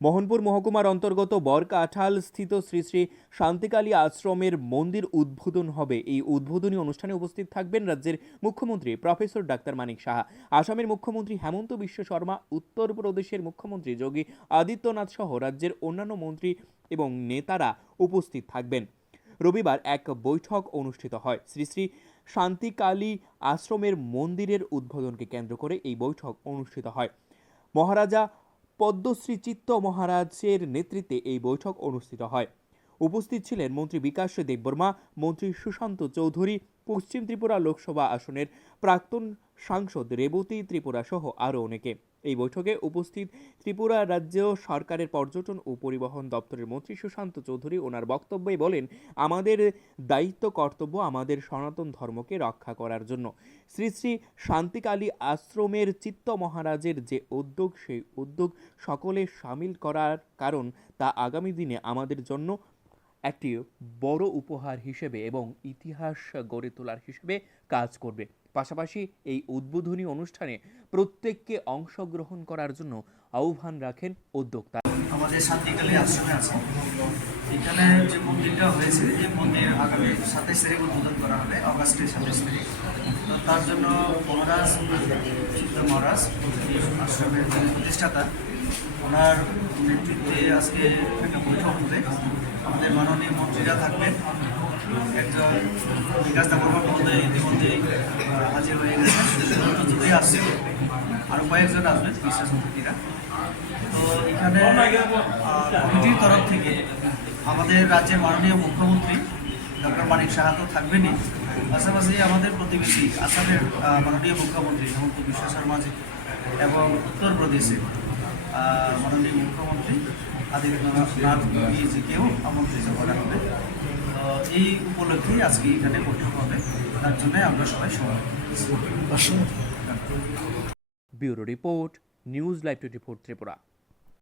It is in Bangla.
মোহনপুর মহকুমার অন্তর্গত বরকাঠাল স্থিত শ্রী শ্রী শান্তিকালী আশ্রমের মন্দির উদ্বোধন হবে। এই উদ্বোধনী অনুষ্ঠানে উপস্থিত থাকবেন রাজ্যের মুখ্যমন্ত্রী প্রফেসর ডাক্তার মানিক সাহা, আসামের মুখ্যমন্ত্রী হেমন্ত বিশ্ব শর্মা, উত্তরপ্রদেশের মুখ্যমন্ত্রী যোগী আদিত্যনাথ সহ রাজ্যের অন্যান্য মন্ত্রী এবং নেতারা উপস্থিত থাকবেন। রবিবার এক বৈঠক অনুষ্ঠিত হয়। শ্রী শ্রী শান্তিকালী আশ্রমের মন্দিরের উদ্বোধনকে কেন্দ্র করে এই বৈঠক অনুষ্ঠিত হয়। মহারাজা পদ্মশ্রী চিত্ত মহারাজের নেতৃত্বে এই বৈঠক অনুষ্ঠিত হয়। উপস্থিত ছিলেন মন্ত্রী বিকাশ দেববর্মা, মন্ত্রী সুশান্ত চৌধুরী, পশ্চিম ত্রিপুরা লোকসভা আসনের প্রাক্তন সাংসদ রেবতী ত্রিপুরা সহ আরও অনেকে। এই বৈঠকে উপস্থিত ত্রিপুরা রাজ্য সরকারের পর্যটন ও পরিবহন দপ্তরের মন্ত্রী সুশান্ত চৌধুরী ওনার বক্তব্যে বলেন, আমাদের দায়িত্ব কর্তব্য আমাদের সনাতন ধর্মকে রক্ষা করার জন্য। শ্রী শ্রী শান্তিকালী আশ্রমের চিত্ত মহারাজের যে উদ্যোগ, সেই উদ্যোগ সকলে সামিল করার কারণ তা আগামী দিনে আমাদের জন্য একটি বড় উপহার হিসেবে এবং ইতিহাস গড়ে তোলার হিসেবে কাজ করবে। পাশাপাশি এই উদ্বোধনী অনুষ্ঠানে প্রত্যেককে অংশগ্রহণ করার জন্য আহ্বান রাখেন উদ্যোক্তা। আমাদের শান্তিকালী আশ্রমে আছে, এখানে যে মন্দিরটা হয়েছে, এই মন্দির আগামী 27 তারিখ উদ্বোধন করা হবে, অগাস্টের 27 তারিখ। তো তার জন্য মহারাজ চিত্ত মহারাজ আশ্রমের যিনি প্রতিষ্ঠাতা, ওনার নেতৃত্বে আজকে একটা বৈঠক হবে। আমাদের মাননীয় মন্ত্রীরা থাকবেন, একজন বিকাশ দেববর্মা মহোদয় ইতিমধ্যে হাজির হয়ে গেছেন, যতই আসছে আরও কয়েকজন আসবেন বিশেষ অতিথিরা। তো এখানে কমিটির তরফ থেকে আমাদের রাজ্যের মাননীয় মুখ্যমন্ত্রী ডক্টর মানিক সাহা তো থাকবেনই, পাশাপাশি আমাদের প্রতিবেশী আসামের মাননীয় মুখ্যমন্ত্রী হেমন্ত বিশ্ব শর্মাজি এবং উত্তরপ্রদেশের মাননীয় মুখ্যমন্ত্রী আদিত্যনাথ জিকেও আমন্ত্রিত করা হবে। তো এই উপলক্ষে আজকে এখানে বৈঠক হবে, তার জন্য আমরা সবাই সময়। Bureau report, news live 24 Tripura.